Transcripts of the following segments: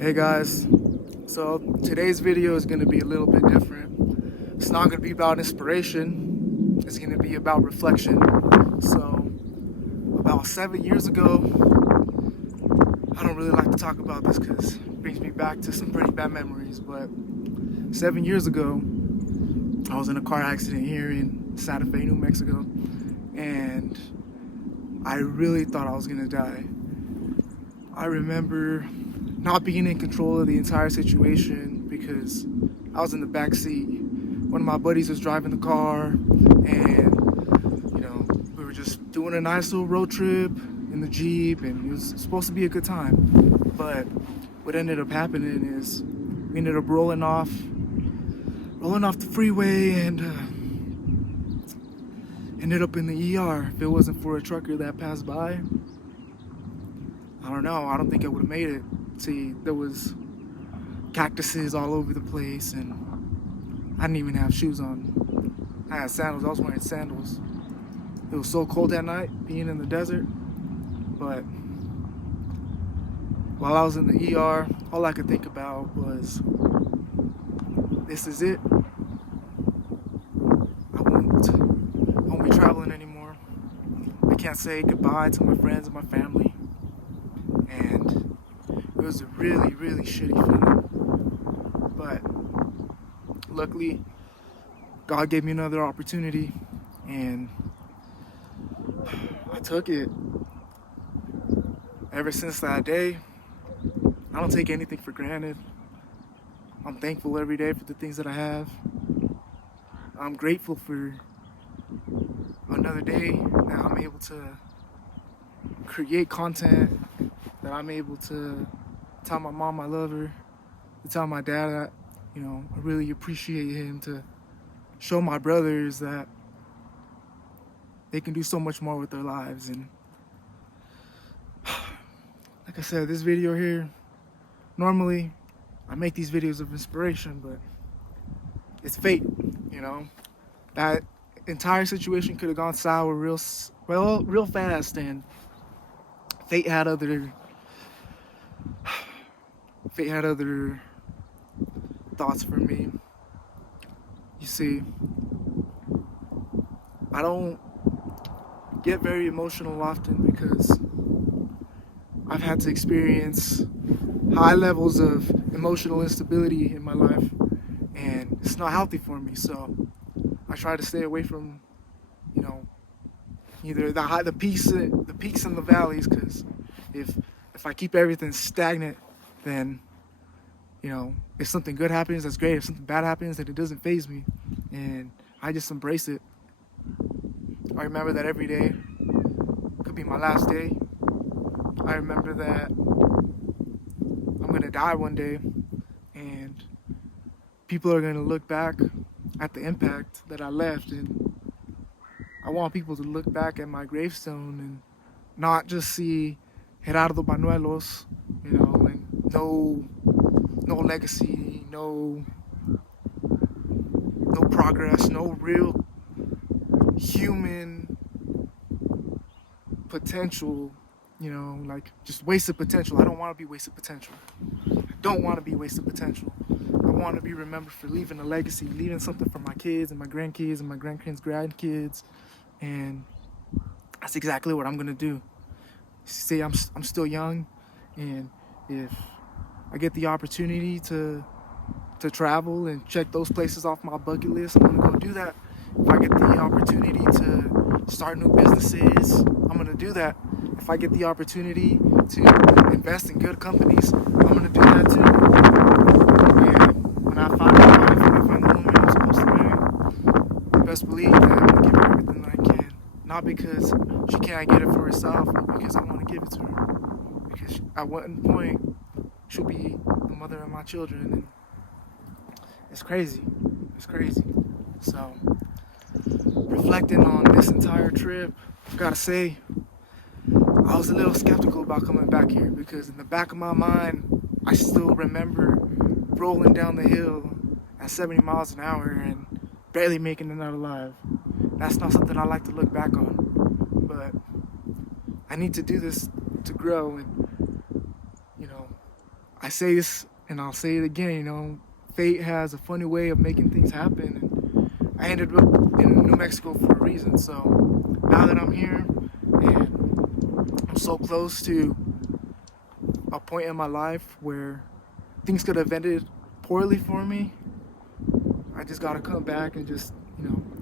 Hey guys, so today's video is going to be a little bit different. It's not going to be about inspiration, it's going to be about reflection. So, about 7 years ago, I don't really like to talk about this because it brings me back to some pretty bad memories, but 7 years ago, I was in a car accident here in Santa Fe, New Mexico, and I really thought I was going to die. I remember not being in control of the entire situation because I was in the back seat. One of my buddies was driving the car, and we were just doing a nice little road trip in the Jeep, and it was supposed to be a good time. But what ended up happening is we ended up rolling off the freeway and ended up in the ER. If it wasn't for a trucker that passed by, I don't know. I don't think I would have made it. See, there was cactuses all over the place, and I didn't even have shoes on. I had sandals. I was wearing sandals. It was so cold that night, being in the desert. But while I was in the ER, all I could think about was, this is it. I won't be traveling anymore. I can't say goodbye to my friends and my family. And it was a really, really shitty feeling. But luckily, God gave me another opportunity, and I took it. Ever since that day, I don't take anything for granted. I'm thankful every day for the things that I have. I'm grateful for another day that I'm able to create content, that I'm able to tell my mom I love her, to tell my dad that, I really appreciate him, to show my brothers that they can do so much more with their lives. And like I said, this video here, normally I make these videos of inspiration, but it's fate, That entire situation could have gone sour real fast, and fate had other thoughts for me. You see, I don't get very emotional often because I've had to experience high levels of emotional instability in my life, and it's not healthy for me. So I try to stay away from, either the peaks and the valleys, because if I keep everything stagnant, then if something good happens, that's great. If something bad happens, then it doesn't faze me, and I just embrace it. I remember that every day could be my last day. I remember that I'm gonna die one day, and people are gonna look back at the impact that I left, and I want people to look back at my gravestone and not just see Gerardo Banuelos, and no legacy, no progress, no real human potential, like just wasted potential. I don't want to be wasted potential. I don't want to be wasted potential. I want to be remembered for leaving a legacy, leaving something for my kids and my grandkids and my grandkids, and that's exactly what I'm gonna do. See, I'm still young, and if I get the opportunity to travel and check those places off my bucket list, I'm gonna go do that. If I get the opportunity to start new businesses, I'm gonna do that. If I get the opportunity to invest in good companies, I'm gonna do that too. And when I find the woman I'm supposed to marry, best believe that I'm gonna give her everything that I can. Not because she can't get it for herself, but because I want to give it to her. Because at one point, she'll be the mother of my children, and it's crazy. It's crazy. So, reflecting on this entire trip, I gotta say, I was a little skeptical about coming back here, because in the back of my mind, I still remember rolling down the hill at 70 miles an hour and barely making it out alive. That's not something I like to look back on, but I need to do this to grow, and I say this and I'll say it again, fate has a funny way of making things happen. And I ended up in New Mexico for a reason. So now that I'm here and I'm so close to a point in my life where things could have ended poorly for me, I just gotta come back and just,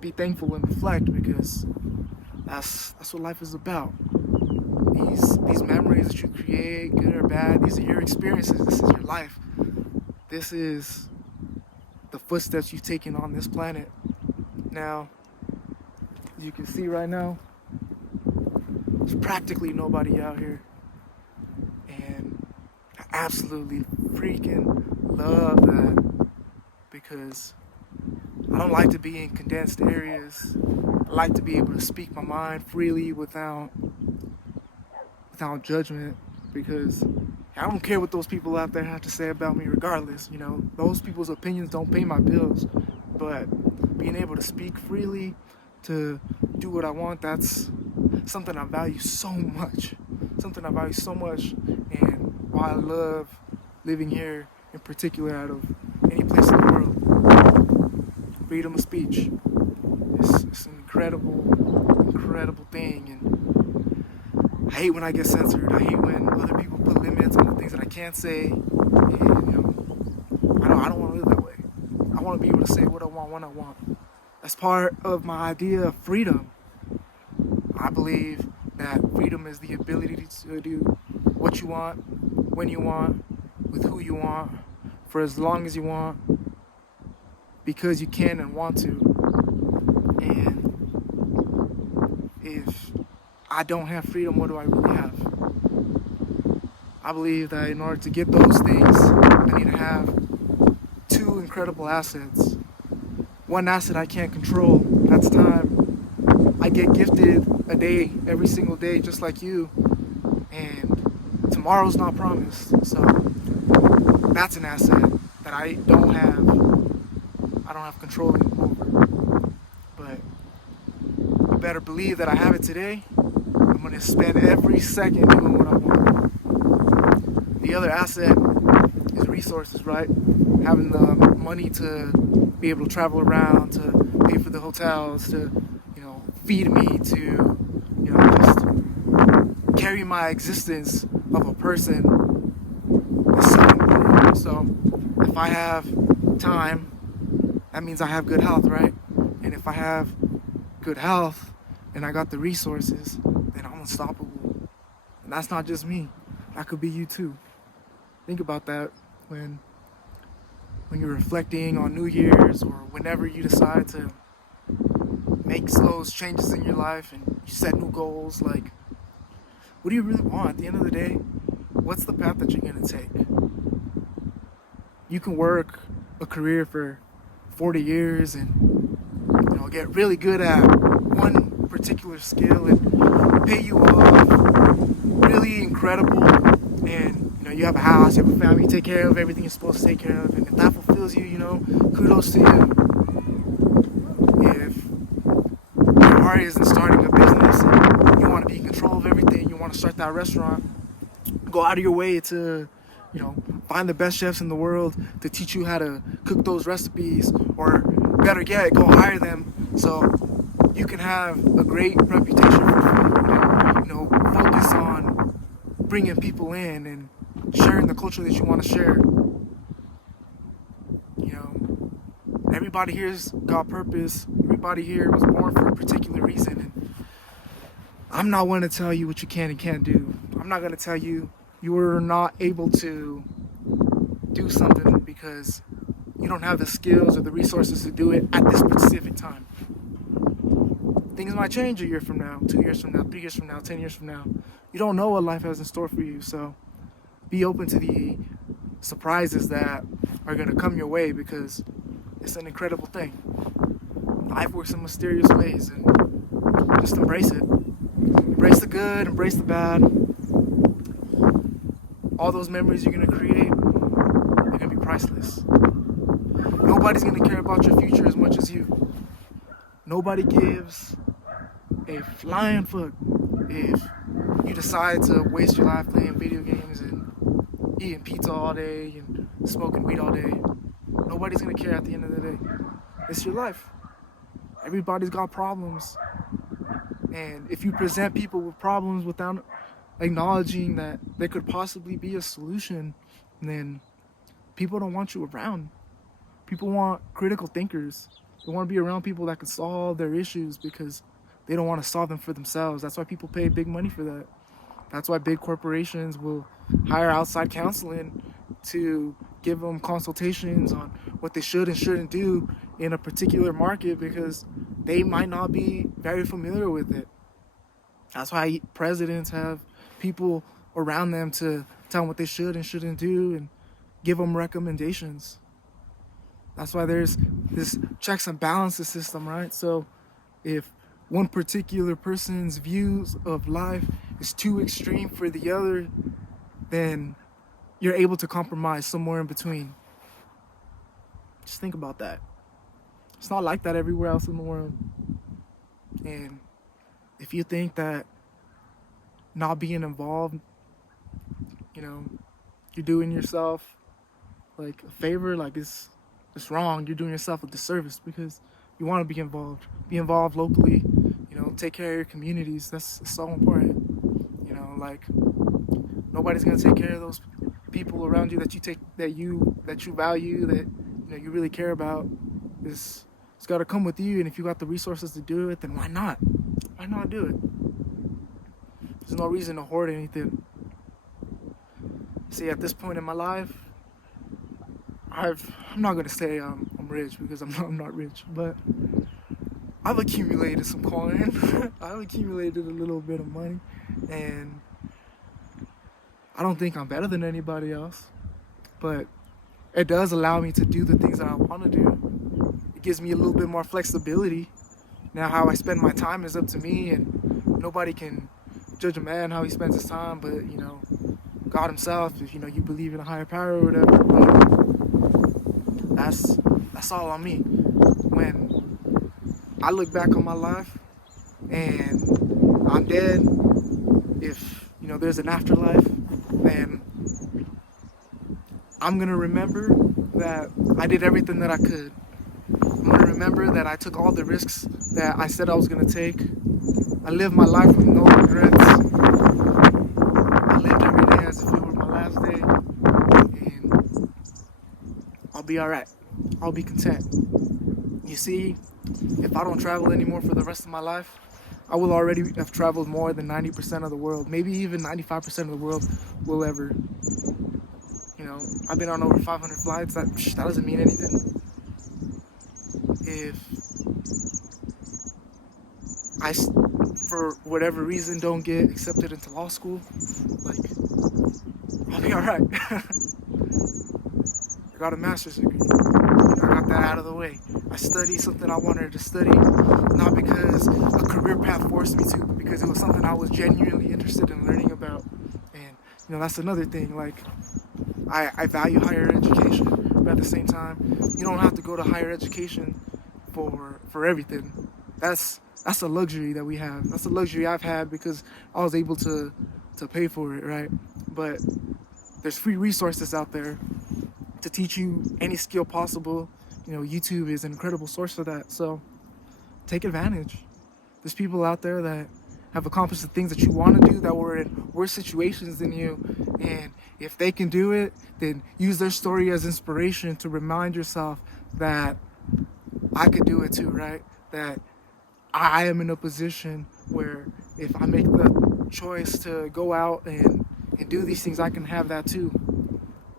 be thankful and reflect, because that's what life is about. These memories that you create, good or bad, these are your experiences. This is your life. This is the footsteps you've taken on this planet. Now, as you can see right now, there's practically nobody out here. And I absolutely freaking love that, because I don't like to be in condensed areas. I like to be able to speak my mind freely without judgment, because I don't care what those people out there have to say about me regardless. Those people's opinions don't pay my bills. But being able to speak freely, to do what I want, that's something I value so much. Something I value so much, and why I love living here in particular out of any place in the world. Freedom of speech. It's an incredible thing, and I hate when I get censored. I hate when other people put limits on the things that I can't say. And I don't want to live that way. I want to be able to say what I want when I want. That's part of my idea of freedom. I believe that freedom is the ability to do what you want, when you want, with who you want, for as long as you want, because you can and want to. And if I don't have freedom, what do I really have? I believe that in order to get those things, I need to have two incredible assets. One asset I can't control, that's time. I get gifted a day, every single day, just like you, and tomorrow's not promised. So that's an asset that I don't have control over. But you better believe that I have it today. I'm gonna spend every second doing what I want. The other asset is resources, right? Having the money to be able to travel around, to pay for the hotels, to, feed me, to, just carry my existence of a person is so important. So if I have time, that means I have good health, right? And if I have good health and I got the resources, then I'm unstoppable. And that's not just me. That could be you too. Think about that when you're reflecting on New Year's, or whenever you decide to make those changes in your life and you set new goals. Like, what do you really want at the end of the day? What's the path that you're gonna take? You can work a career for 40 years and get really good at one particular skill and pay you off really incredible, and you have a house, you have a family, you take care of everything you're supposed to take care of, and if that fulfills you, kudos to you. If your heart isn't starting a business and you want to be in control of everything, you want to start that restaurant, go out of your way to find the best chefs in the world to teach you how to cook those recipes, or better yet, go hire them so you can have a great reputation for food. Focus on bringing people in and sharing the culture that you want to share. Everybody here's got purpose. Everybody here was born for a particular reason. And I'm not one to tell you what you can and can't do. I'm not going to tell you you're not able to do something because you don't have the skills or the resources to do it at this specific time. Things might change a year from now, 2 years from now, 3 years from now, 10 years from now. You don't know what life has in store for you, so be open to the surprises that are going to come your way, because it's an incredible thing. Life works in mysterious ways, and just embrace it. Embrace the good, embrace the bad. All those memories you're going to create, they're going to be priceless. Nobody's going to care about your future as much as you. Nobody gives a flying fuck if you decide to waste your life playing video games and eating pizza all day and smoking weed all day. Nobody's gonna care at the end of the day. It's your life. Everybody's got problems. And if you present people with problems without acknowledging that there could possibly be a solution, then people don't want you around. People want critical thinkers. They want to be around people that can solve their issues because they don't want to solve them for themselves. That's why people pay big money for that. That's why big corporations will hire outside counseling to give them consultations on what they should and shouldn't do in a particular market because they might not be very familiar with it. That's why presidents have people around them to tell them what they should and shouldn't do and give them recommendations. That's why there's this checks and balances system, right? So if one particular person's views of life is too extreme for the other, then you're able to compromise somewhere in between. Just think about that. It's not like that everywhere else in the world. And if you think that not being involved, you're doing yourself like a favor, like it's wrong. You're doing yourself a disservice because you want to be involved. Be involved locally, take care of your communities. That's so important. Like nobody's gonna take care of those people around you that you value, that you really care about. It's got to come with you, and if you got the resources to do it, then why not? Why not do it? There's no reason to hoard anything. See, at this point in my life, I'm not gonna say I'm rich because I'm not rich, but I've accumulated some coin. I've accumulated a little bit of money, and I don't think I'm better than anybody else, but it does allow me to do the things that I want to do. It gives me a little bit more flexibility. Now, how I spend my time is up to me, and nobody can judge a man how he spends his time, but God himself, if you believe in a higher power or whatever, that's all on me. When I look back on my life and I'm dead, if there's an afterlife, then I'm gonna remember that I did everything that I could. I'm gonna remember that I took all the risks that I said I was gonna take. I lived my life with no regrets. I lived every day as if it were my last day, and I'll be alright. I'll be content. You see, if I don't travel anymore for the rest of my life, I will already have traveled more than 90% of the world, maybe even 95% of the world will ever. I've been on over 500 flights. That doesn't mean anything. If I, for whatever reason, don't get accepted into law school, I'll be alright. I got a master's degree. I got that out of the way. I studied something I wanted to study, not because a career path forced me to, but because it was something I was genuinely interested in learning about. And that's another thing. I value higher education, but at the same time, you don't have to go to higher education for everything. That's a luxury that we have. That's a luxury I've had because I was able to pay for it, right? But there's free resources out there to teach you any skill possible. YouTube is an incredible source for that. So take advantage. There's people out there that have accomplished the things that you want to do that were in worse situations than you. And if they can do it, then use their story as inspiration to remind yourself that I could do it too, right? That I am in a position where if I make the choice to go out and do these things, I can have that too.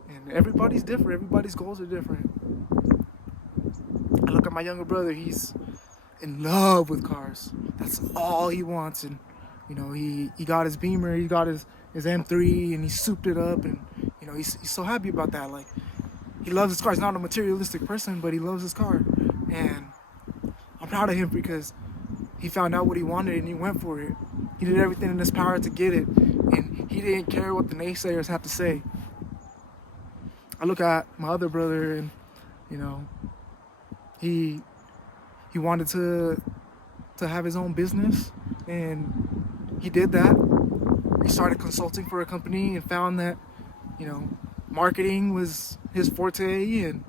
And everybody's different. Everybody's goals are different. I look at my younger brother. He's in love with cars. That's all he wants. And he got his Beamer, he got his M3, and he souped it up, and he's so happy about that. He loves his car. He's not a materialistic person, but he loves his car, and I'm proud of him because he found out what he wanted and he went for it. He did everything in his power to get it, and he didn't care what the naysayers had to say. I look at my other brother, and he wanted to have his own business, and he did that. He started consulting for a company and found that marketing was his forte, and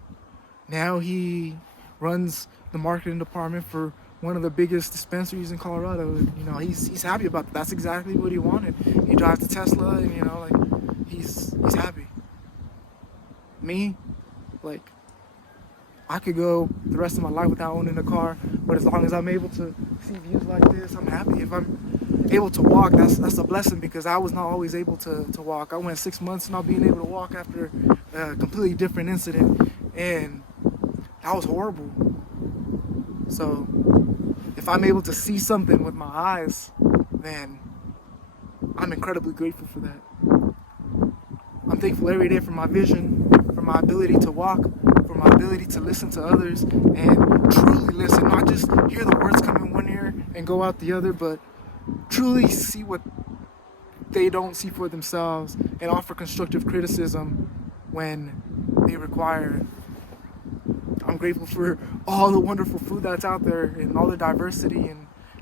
now he runs the marketing department for one of the biggest dispensaries in Colorado. You know, he's happy about that. That's exactly what he wanted. He drives a Tesla, and you know, like he's happy. Me, like, I could go the rest of my life without owning a car, but as long as I'm able to see views like this, I'm happy. If I'm able to walk, that's a blessing, because I was not always able to walk. I went 6 months not being able to walk after a completely different incident, and that was horrible. So if I'm able to see something with my eyes, then I'm incredibly grateful for that. I'm thankful every day for my vision, for my ability to walk, for my ability to listen to others and truly listen, not just hear the words come in one ear and go out the other, but truly see what they don't see for themselves and offer constructive criticism when they require it. I'm grateful for all the wonderful food that's out there and all the diversity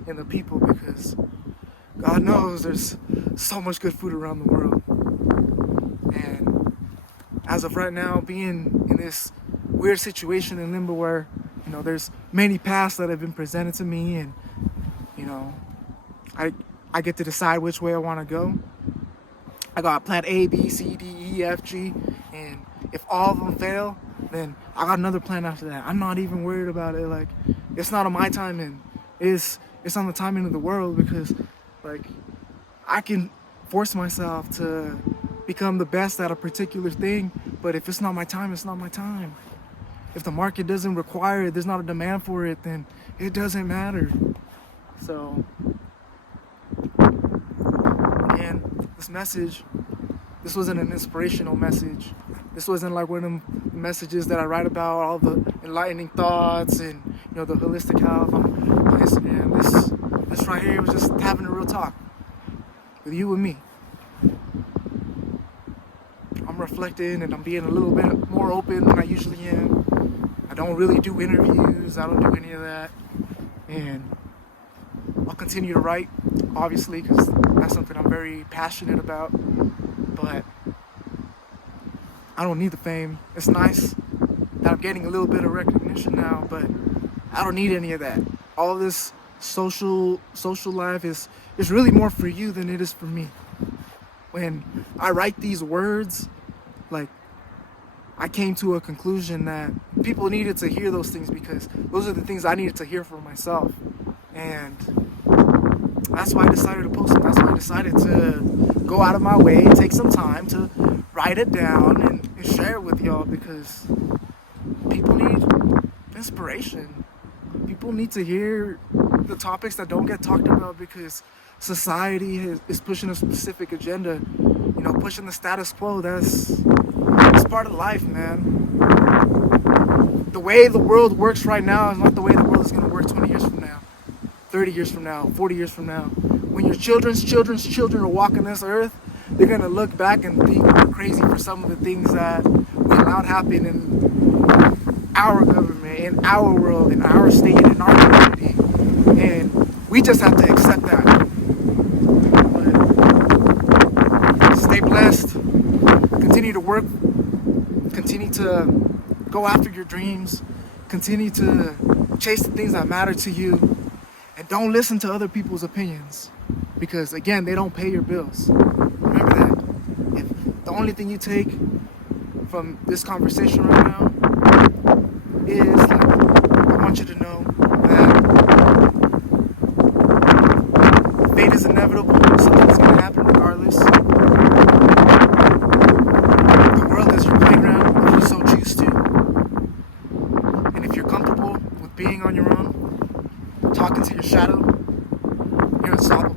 in the people, because God knows there's so much good food around the world. And as of right now, being in this weird situation in limbo where, you know, there's many paths that have been presented to me, and, you know, I get to decide which way I want to go. I got plan A, B, C, D, E, F, G, and if all of them fail, then I got another plan after that. I'm not even worried about it. Like, it's not on my timing. It's on the timing of the world, because, like, I can force myself to become the best at a particular thing, but if it's not my time, it's not my time. If the market doesn't require it, there's not a demand for it, then it doesn't matter. So, and this wasn't an inspirational message. This wasn't like one of them messages that I write about, all the enlightening thoughts and, you know, the holistic health on Instagram. This right here was just having a real talk with you and me. I'm reflecting and I'm being a little bit more open than I usually am. I don't really do interviews. I don't do any of that. And I'll continue to write, obviously, because that's something I'm very passionate about. But I don't need the fame. It's nice that I'm getting a little bit of recognition now, but I don't need any of that. All this social life is really more for you than it is for me. When I write these words, like, I came to a conclusion that people needed to hear those things, because those are the things I needed to hear for myself. And that's why I decided to post them. That's why I decided to go out of my way, take some time to write it down and share it with y'all, because people need inspiration. People need to hear the topics that don't get talked about, because society is pushing a specific agenda, you know, pushing the status quo. That's part of life, man. The way the world works right now is not the way the world is going to work 20 years from now, 30 years from now, 40 years from now. When your children's children are walking this earth, they're going to look back and think we're crazy for some of the things that we allowed happen in our government, in our world, in our state, in our community. And we just have to accept that. But stay blessed. Continue to work. Continue to go after your dreams. Continue to chase the things that matter to you. And don't listen to other people's opinions, because, again, they don't pay your bills. Remember that. If the only thing you take from this conversation right now is, like, I want you to know that fate is inevitable. Something's going to happen regardless. The world is your playground if you so choose to. And if you're comfortable with being on your own, talking to your shadow, you're unstoppable.